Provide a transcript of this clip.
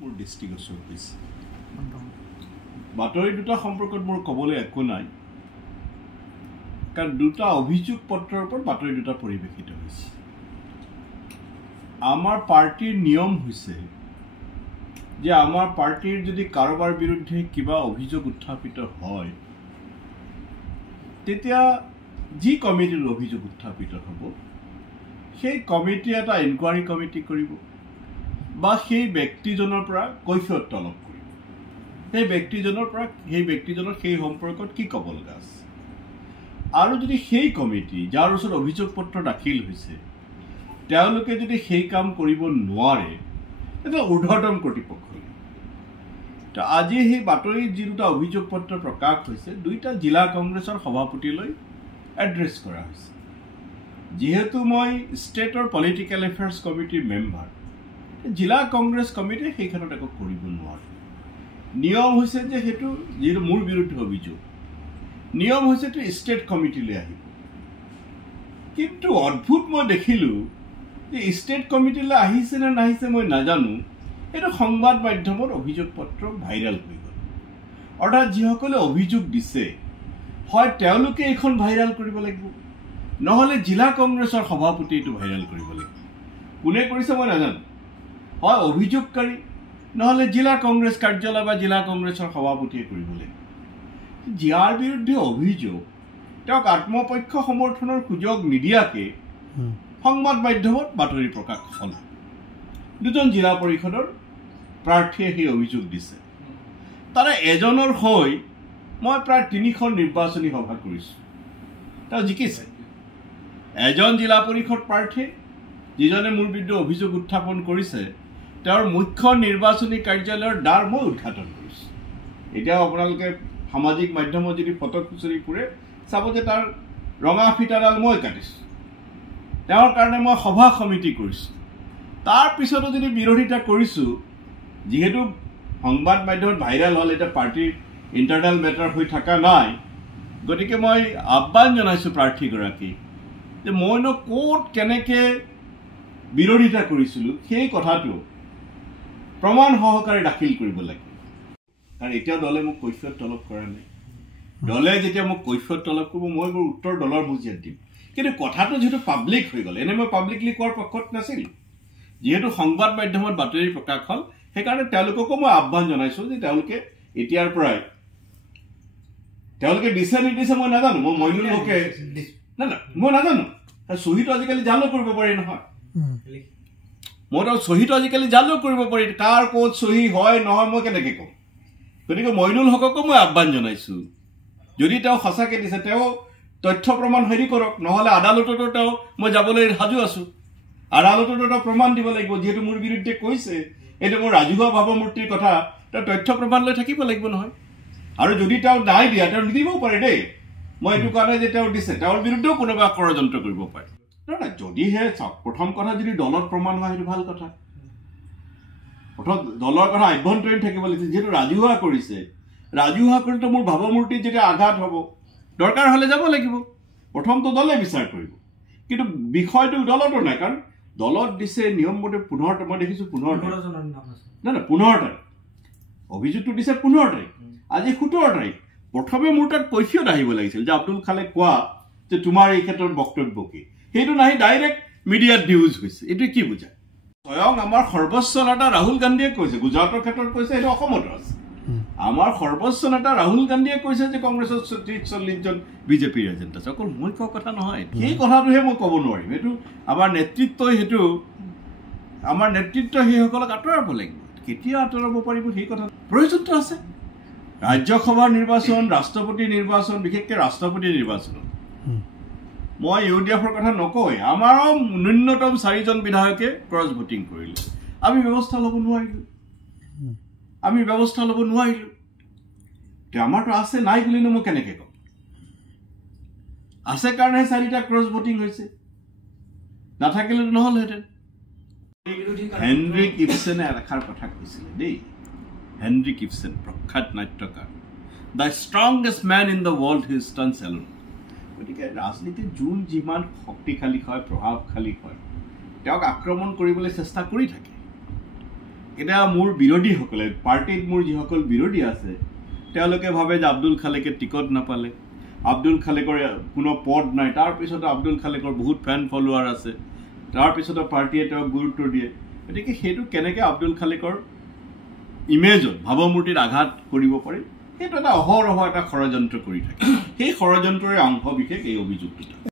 মোৰ দৃষ্টিগোচৰ হৈছে বাতৰি দুটা সম্পৰ্কত মোৰ ক'বলৈ একো নাই কাৰণ দুটা অভিযোগ পত্ৰৰ ওপৰত বাতৰি দুটা পৰিৱেশিত হৈছে আমাৰ পাৰ্টিৰ নিয়ম হৈছে যে আমাৰ পাৰ্টিৰ যদি কাৰোবাৰ বিৰুদ্ধে কিবা অভিযোগ উত্থাপিত হয় তেতিয়া যি কমিটিৰ অভিযোগ উত্থাপিত হ'ব সেই কমিটি এটা ইনকুৱাৰী কমিটি কৰিব বা সেই ব্যক্তিজনৰ পৰা কৈফিয়ত তলব কৰিব সেই ব্যক্তিজনৰ সেই সম্পৰ্কত কি ক'ব লগা আছে আৰু যদি সেই কমিটি যাৰ ওচৰত অভিযোগ পত্ৰ দাখিল হৈছে তেওঁলোকে যদি সেই কাম কৰিব নোৱাৰে এটা ঊৰ্ধ্বতম কৰ্তৃপক্ষ তো আজি সেই বাতৰিত যি দুটা অভিযোগ পত্ৰ প্ৰকাশ হৈছে দুইটা জিলা কংগ্ৰেছৰ সভাপতিলৈ এড্ৰেছ কৰা হৈছে যেহেতু মই ষ্টেটৰ পলিটিকেল এফেয়াৰ্ছ কমিটিৰ মেম্বাৰ জিলা কংগ্ৰেছ কমিটিয়ে সেইখনত একো কৰিব নোৱাৰে নিয়ম হৈছে যে সেইটো যিটো মোৰ বিৰুদ্ধে অভিযোগ নিয়ম হৈছে যে ষ্টেট কমিটিলৈ আহিব কিন্তু অদ্ভুত মই দেখিলোঁ যে ষ্টেট কমিটিলৈ আহিছে নে নাহিছে মই নাজানো এইটো সংবাদ মাধ্যমত অভিযোগ পত্ৰ ভাইৰেল হৈ গ'ল অৰ্থাৎ যিসকলে অভিযোগ দিছে হয় তেওঁলোকে এইখন ভাইৰেল কৰিব লাগিব নহ'লে জিলা কংগ্ৰেছৰ সভাপতি এইটো ভাইৰেল কৰিব লাগিব কোনে কৰিছে মই নাজানো হয় অভিযোগকাৰী নহ'লে জিলা কংগ্ৰেছ কাৰ্যালয় বা জিলা কংগ্ৰেছৰ সভাপতিয়ে কৰিব লাগিব যাৰ বিৰুদ্ধে অভিযোগ তেওঁক আত্মপক্ষ সমৰ্থনৰ সুযোগ নিদিয়াকৈ সংবাদ মাধ্যমত বাতৰি প্ৰকাশ হ'ল দুজন জিলা পৰিষদৰ প্ৰাৰ্থীয়ে সেই অভিযোগ দিছে তাৰে এজনৰ হৈ মই প্ৰায় 3খন নিৰ্বাচনী সভা কৰিছোঁ তেওঁ জিকিছে এজন জিলা পৰিষদ প্ৰাৰ্থী যিজনে মোৰ বিৰুদ্ধে অভিযোগ উত্থাপন কৰিছে তেওঁৰ মুখ্য নিৰ্বাচনী কাৰ্যালয়ৰ দ্বাৰ মই উদ্ঘাটন কৰিছোঁ এতিয়াও আপোনালোকে সামাজিক মাধ্যমত যদি ফটো খুচৰি ফুৰে চাব যে তাৰ ৰঙা ফিটাডাল মই কাটিছোঁ তেওঁৰ কাৰণে মই সভা সমিতি কৰিছোঁ তাৰপিছতো যদি বিৰোধিতা কৰিছোঁ যিহেতু সংবাদ মাধ্যমত ভাইৰেল হ'ল এতিয়া পাৰ্টিৰ ইণ্টাৰনেল মেটাৰ হৈ থকা নাই গতিকে মই আহ্বান জনাইছোঁ প্ৰাৰ্থীগৰাকীক যে মইনো ক'ত কেনেকৈ বিৰোধিতা কৰিছিলোঁ সেই কথাটো প্ৰমাণ সহকাৰে দাখিল কৰিব লাগে কাৰণ এতিয়াও দলে মোক কৈফিয়ত তলব কৰা নাই দলে যেতিয়া মোক কৈফিয়ত তলব কৰিব মই মোৰ উত্তৰ দলৰ মজিয়াত দিম কিন্তু কথাটো যিহেতু পাব্লিক হৈ গ'ল এনে মই পাব্লিকলি কোৱাৰ পক্ষত নাছিলোঁ যিহেতু সংবাদ মাধ্যমত বাতৰি প্ৰকাশ হ'ল সেইকাৰণে তেওঁলোককো মই আহ্বান জনাইছোঁ যে তেওঁলোকে এতিয়াৰ পৰাই তেওঁলোকে দিছে নিদিছে মই নাজানো মই মইনুল লোকে না মই নাজানো চহীটো আজিকালি জালো কৰিব পাৰি নহয় মই তেওঁ চহীটো আজিকালি জালো কৰিব পাৰি কাৰ ক'ত চহী হয় নহয় মই কেনেকৈ ক'ম গতিকে মইনুল হককো মই আহ্বান জনাইছোঁ যদি তেওঁ সঁচাকৈ দিছে তেওঁ তথ্য প্ৰমাণ হেৰি কৰক নহ'লে আদালততো তেওঁ মই যাবলৈ সাজু আছোঁ আদালততো তেওঁ প্ৰমাণ দিব লাগিব যিহেতু মোৰ বিৰুদ্ধে কৈছে এইটো মোৰ ৰাজহুৱা ভাৱমূৰ্তিৰ কথা তেওঁ তথ্য প্ৰমাণ লৈ থাকিব লাগিব নহয় আৰু যদি তেওঁ নাই দিয়া তেওঁ নিদিবও পাৰে দেই মই এইটো কাৰণে যে তেওঁ দিছে তেওঁৰ বিৰুদ্ধেও কোনোবা ষড়যন্ত্ৰ কৰিব পাৰে নহয় যদিহে চাওক প্ৰথম কথা যদি দলত প্ৰমাণ হয় সেইটো ভাল কথা প্ৰথম দলৰ কথা আভ্যন্তৰীণ থাকিব লাগিছে যিহেতু ৰাজহুৱা কৰিছে ৰাজহুৱা কৰিলে মোৰ ভাৱমূৰ্তিত যেতিয়া আঘাত হ'ব দৰকাৰ হ'লে যাব লাগিব প্ৰথমটো দলে বিচাৰ কৰিব কিন্তু বিষয়টো দলতো নাই কাৰণ দলত দিছে নিয়মমতে 15টা মই দেখিছোঁ 15টা নাই 15টা অভিযোগটো দিছে 15 তাৰিখ আজি 17 তাৰিখ প্ৰথমে মোৰ তাত কৈফিয়ত আহিব লাগিছিল যে আব্দুল খালে কোৱা যে তোমাৰ এই ক্ষেত্ৰত বক্তব্য কি সেইটো নাহি ডাইৰেক্ট মিডিয়াত নিউজ হৈছে এইটো কি বুজায় স্বয়ং আমাৰ সৰ্বোচ্চ নেতা ৰাহুল গান্ধীয়ে কৈছে গুজৰাটৰ ক্ষেত্ৰত কৈছে সেইটো অসমতো আছে আমাৰ সৰ্বোচ্চ নেতা ৰাহুল গান্ধীয়ে কৈছে যে কংগ্ৰেছৰ 30-40জন বিজেপিৰ এজেণ্ট আছে অকল মই কোৱা কথা নহয় সেই কথাটোহে মই ক'ব নোৱাৰিম সেইটো আমাৰ নেতৃত্বই আমাৰ নেতৃত্বই সেইসকলক আঁতৰাব লাগিব কেতিয়া আঁতৰাব পাৰিব সেই কথা প্ৰয়োজনটো আছে ৰাজ্যসভাৰ নিৰ্বাচন ৰাষ্ট্ৰপতি নিৰ্বাচন বিশেষকৈ ৰাষ্ট্ৰপতি নিৰ্বাচনত মই ইউডিএফৰ কথা নকওঁৱেই আমাৰ ন্যূনতম 4জন বিধায়কে ক্ৰছ ভোটিং কৰিলে আমি ব্যৱস্থা ল'ব নোৱাৰিলোঁ আমাৰতো আছে নাই বুলিনো মই কেনেকৈ ক'ম আছে কাৰণেহে 4টা ক্ৰছ ভোটিং হৈছে নাথাকিলে নহ'লহেঁতেন হেনৰিক ইপছেনে এষাৰ কথা কৈছিলে দেই হেনৰিক ইপছেন প্ৰখ্যাত নাট্যকাৰ the strongest man in the world he stands alone গতিকে ৰাজনীতিত যোন যিমান শক্তিশালী হয় প্ৰভাৱশালী হয় তেওঁক আক্ৰমণ কৰিবলৈ চেষ্টা কৰি থাকে এতিয়া মোৰ বিৰোধীসকলে পাৰ্টিত মোৰ যিসকল বিৰোধী আছে তেওঁলোকে ভাবে যে আব্দুল খালেকে টিকট নাপালে, আব্দুল খালেকৰ কোনো পদ নাই, তাৰপিছতো আব্দুল খালেকৰ বহুত ফেন ফলোৱাৰ আছে, তাৰপিছতো পাৰ্টিয়ে তেওঁক গুৰুত্ব দিয়ে। গতিকে সেইটো কেনেকৈ আব্দুল খালেকৰ ইমেজত ভাৱমূৰ্তিত আঘাত কৰিব পাৰি, সেইটো এটা অহৰহ এটা ষড়যন্ত্ৰ কৰি থাকে। সেই ষড়যন্ত্ৰৰে অংশ বিশেষ এই অভিযোগটো।